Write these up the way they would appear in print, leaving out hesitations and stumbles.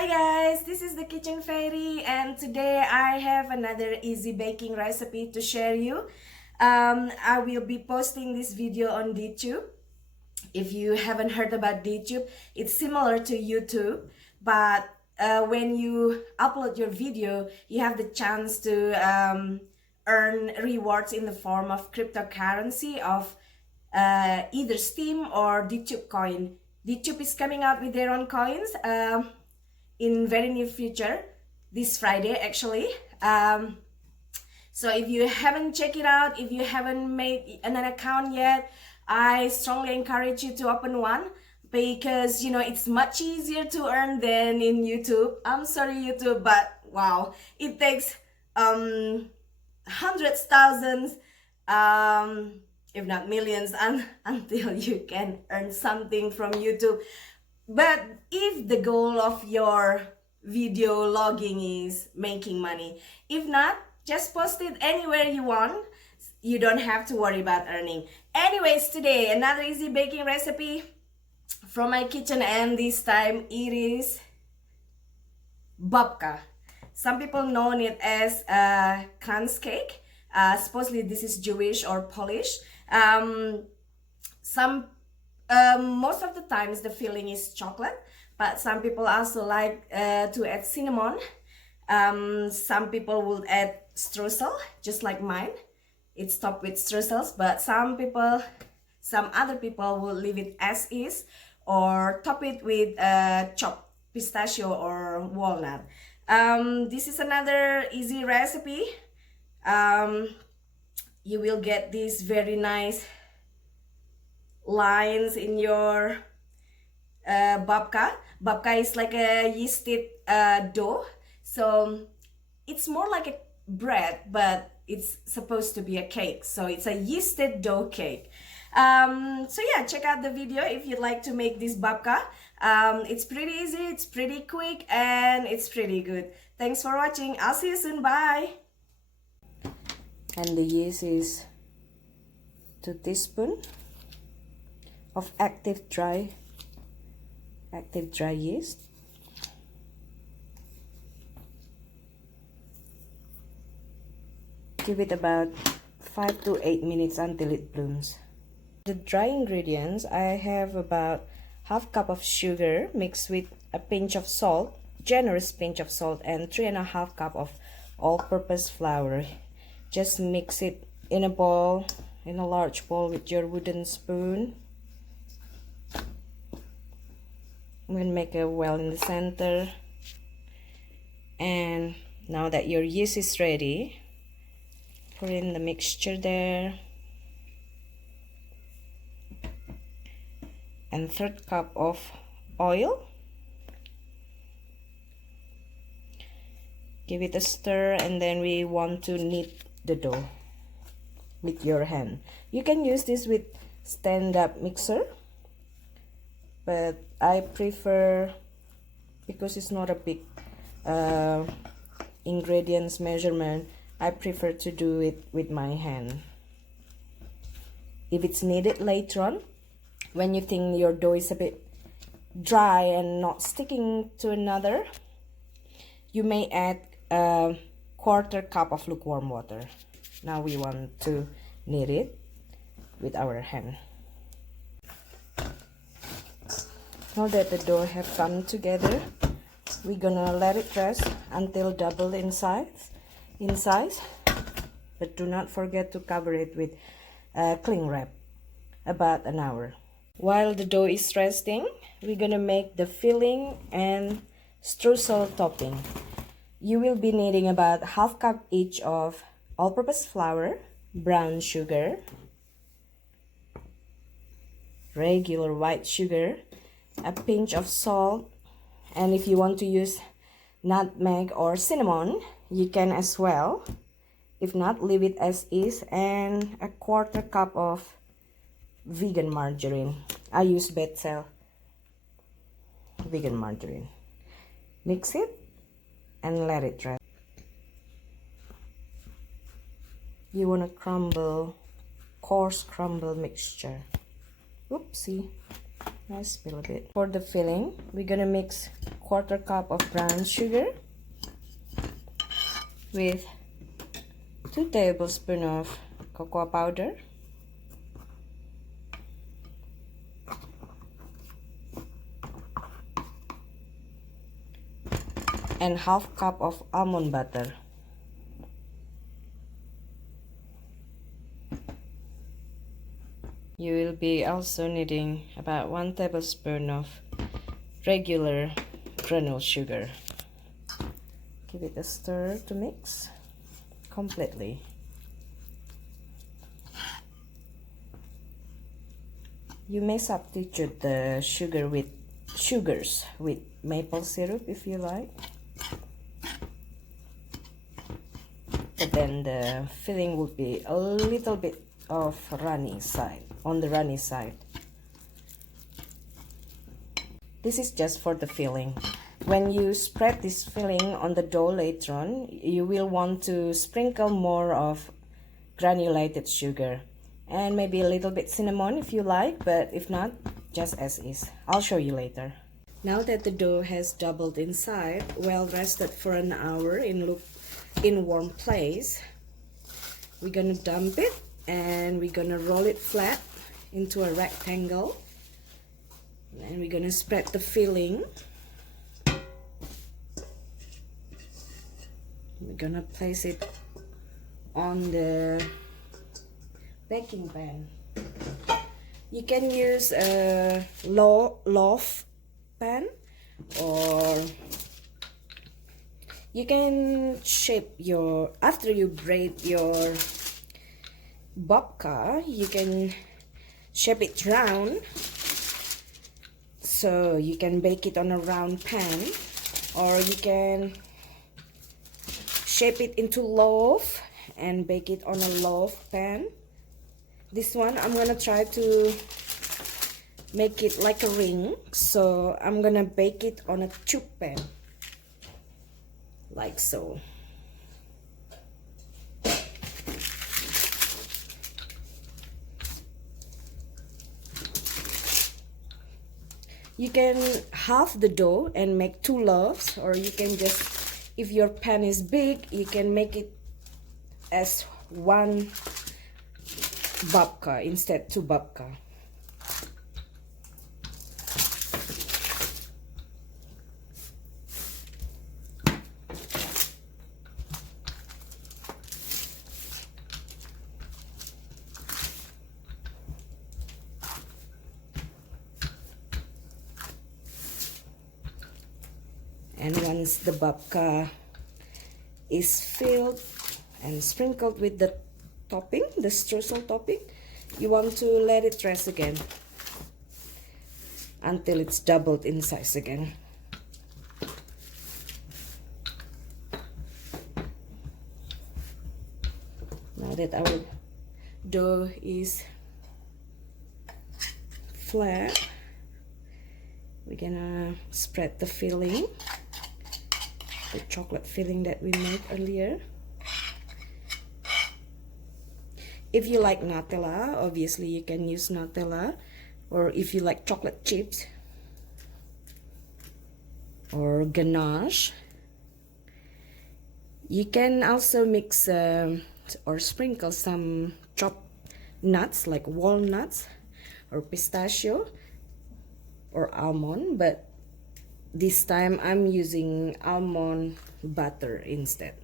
Hi guys, this is the Kitchen Fairy and today I have another easy baking recipe to share you. I will be posting this video on Dtube. If you haven't heard about Dtube, it's similar to YouTube, but when you upload your video, you have the chance to earn rewards in the form of cryptocurrency of either Steam or Dtube coin. Dtube is coming out with their own coins in very near future, this Friday actually. So if you haven't checked it out, if you haven't made an account yet, I strongly encourage you to open one, because you know it's much easier to earn than in YouTube. I'm sorry YouTube, but wow, it takes hundreds, thousands, if not millions, until you can earn something from YouTube. But if the goal of your video logging is making money, if not, just post it anywhere you want. You don't have to worry about earning. Anyways, today another easy baking recipe from my kitchen, and this time it is babka. Some people know it as kranz cake. Supposedly this is Jewish or Polish. Most of the times the filling is chocolate, but some people also like to add cinnamon. Some people would add streusel, just like mine. It's topped with streusels, but some other people will leave it as is or top it with chopped pistachio or walnut. This is another easy recipe. You will get these very nice lines in your babka. Babka is like a yeasted dough, so it's more like a bread, but it's supposed to be a cake, so it's a yeasted dough cake. So yeah, check out the video if you'd like to make this babka. It's pretty easy, it's pretty quick, and it's pretty good. Thanks for watching. I'll see you soon. Bye. And the yeast is 2 teaspoons of active dry yeast. Give it about 5 to 8 minutes until it blooms. The dry ingredients, I have about half cup of sugar mixed with a pinch of salt, generous pinch of salt, and 3.5 cup of all-purpose flour. Just mix it in a bowl, in a large bowl with your wooden spoon. I'm going to make a well in the center. And now that your yeast is ready, pour in the mixture there. And 1/3 cup of oil. Give it a stir, and then we want to knead the dough with your hand. You can use this with stand-up mixer, but I prefer, because it's not a big ingredients measurement, I prefer to do it with my hand. If it's needed later on, when you think your dough is a bit dry and not sticking to another, you may add a 1/4 cup of lukewarm water. Now we want to knead it with our hand. Now that the dough have come together, we're gonna let it rest until double in size, but do not forget to cover it with cling wrap about an hour. While the dough is resting, we're gonna make the filling and Streussel topping. You will be needing about half cup each of all-purpose flour, brown sugar, regular white sugar, a pinch of salt, and if you want to use nutmeg or cinnamon, you can as well. If not, leave it as is, and a 1/4 cup of vegan margarine. I use Betzel vegan margarine. Mix it and let it dry. You want to coarse crumble mixture. Oopsie. I spill a bit. For the filling, we're gonna mix 1/4 cup of brown sugar with 2 tablespoons of cocoa powder, and 1/2 cup of almond butter. You will be also needing about 1 tablespoon of regular granule sugar. Give it a stir to mix completely. You may substitute the sugars with maple syrup if you like. But then the filling will be a little bit of runny side, on the runny side. This is just for the filling. When you spread this filling on the dough later on, you will want to sprinkle more of granulated sugar and maybe a little bit cinnamon if you like, but if not, just as is. I'll show you later. Now that the dough has doubled inside, well rested for an hour in warm place, we're gonna dump it and we're gonna roll it flat into a rectangle, and we're gonna spread the filling. We're gonna place it on the baking pan. You can use a loaf pan, or you can shape your, after you braid your babka, you can shape it round so you can bake it on a round pan, or you can shape it into loaf and bake it on a loaf pan. This one I'm gonna try to make it like a ring, so I'm gonna bake it on a tube pan like so. You can halve the dough and make 2 loaves, or you can just, if your pan is big, you can make it as 1 babka instead 2 babka. And once the babka is filled and sprinkled with the topping, the Streussel topping, you want to let it rest again until it's doubled in size again. Now that our dough is flat, we're gonna spread the filling, the chocolate filling that we made earlier. If you like Nutella, obviously you can use Nutella, or if you like chocolate chips or ganache, you can also mix or sprinkle some chopped nuts like walnuts or pistachio or almond, but this time I'm using almond butter instead.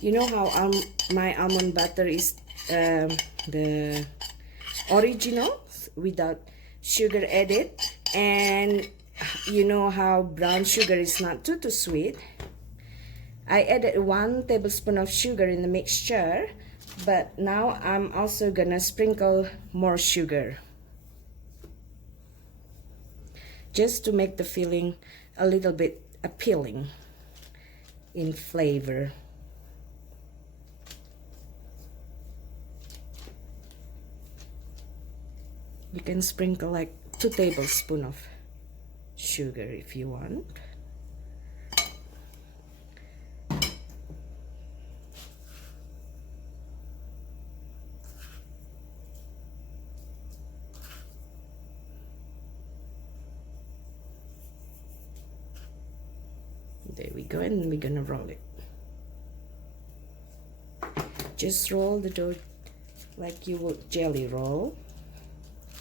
You know how my almond butter is the original without sugar added, and you know how brown sugar is not too sweet. I added 1 tablespoon of sugar in the mixture, but now I'm also gonna sprinkle more sugar just to make the filling a little bit appealing in flavor. You can sprinkle like 2 tablespoons of sugar if you want. There we go, and we're gonna roll it. Just roll the dough like you would jelly roll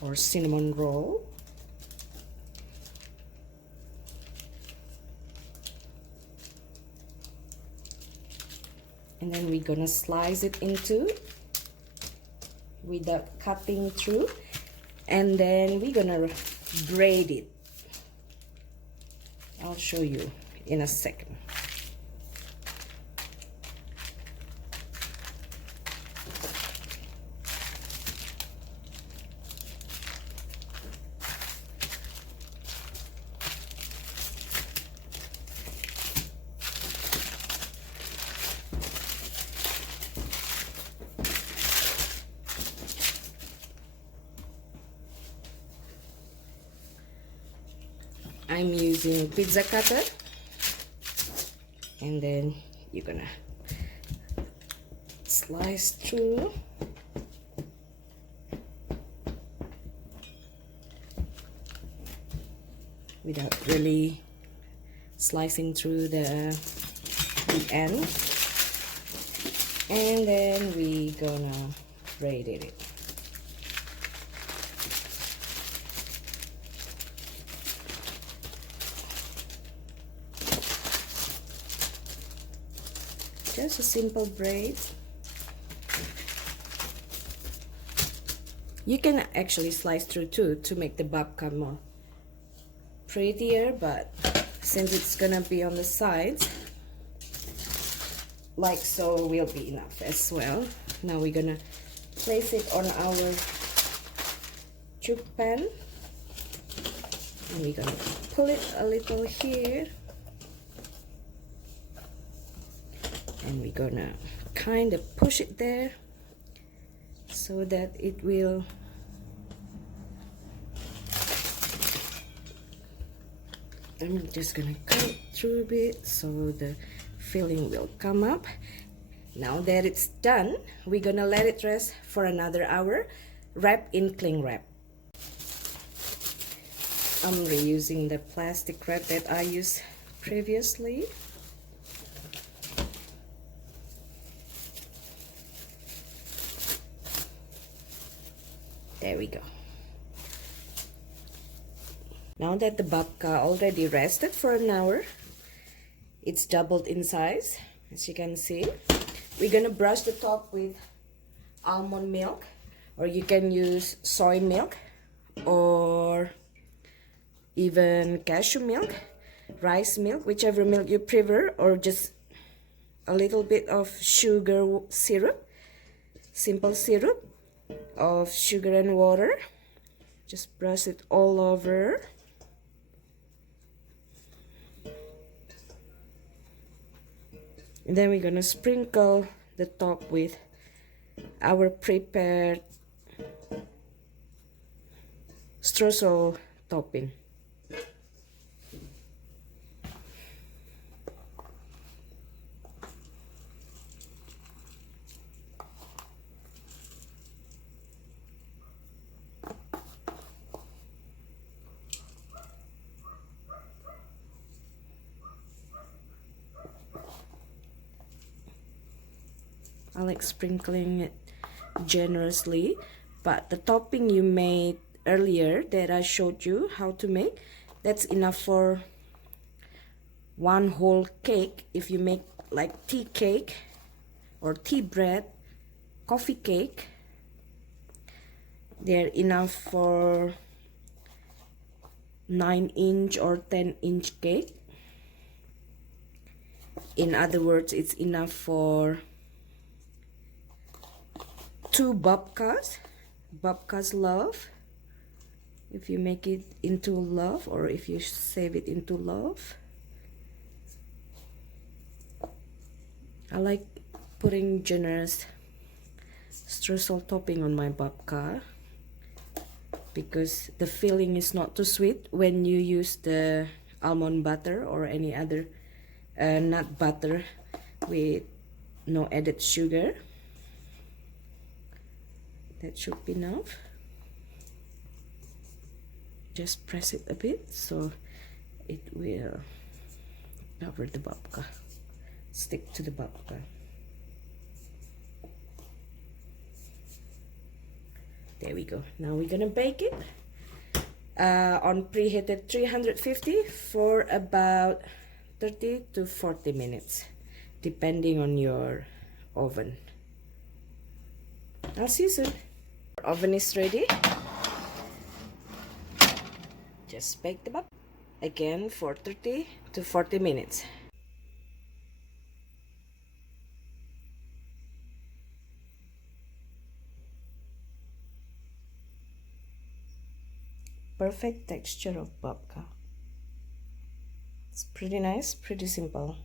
or cinnamon roll. And then we're gonna slice it into without cutting through, and then we're gonna braid it. I'll show you in a second. I'm using pizza cutter, and then you're gonna slice through. Without really slicing through the end, and then we're gonna braid it. Just a simple braid. You can actually slice through too to make the babka more prettier, but since it's gonna be on the sides, like so, will be enough as well. Now we're gonna place it on our tube pan, and we're gonna pull it a little here. And we're gonna kind of push it there so that it will I'm just gonna cut it through a bit so the filling will come up. Now that it's done, we're gonna let it rest for another hour, wrap in cling wrap. I'm reusing the plastic wrap that I used previously. There we go. Now that the babka already rested for an hour, it's doubled in size, as you can see. We're gonna brush the top with almond milk, or you can use soy milk, or even cashew milk, rice milk, whichever milk you prefer, or just a little bit of sugar syrup, simple syrup of sugar and water. Just brush it all over. And then we're gonna sprinkle the top with our prepared Streussel topping. I like sprinkling it generously, but the topping you made earlier that I showed you how to make, that's enough for one whole cake. If you make like tea cake or tea bread, coffee cake, they're enough for 9-inch or 10-inch cake. In other words, it's enough for 2 babkas loaf, if you make it into loaf, or if you save it into loaf. I like putting generous Streussel topping on my babka because the filling is not too sweet when you use the almond butter or any other nut butter with no added sugar. That should be enough. Just press it a bit so it will Over the babka. Stick to the babka. There we go. Now we're gonna bake it on preheated 350 for about 30 to 40 minutes, depending on your oven. I'll see you soon. Our oven is ready. Just bake the babka again for 30 to 40 minutes. Perfect texture of babka. It's pretty nice, pretty simple.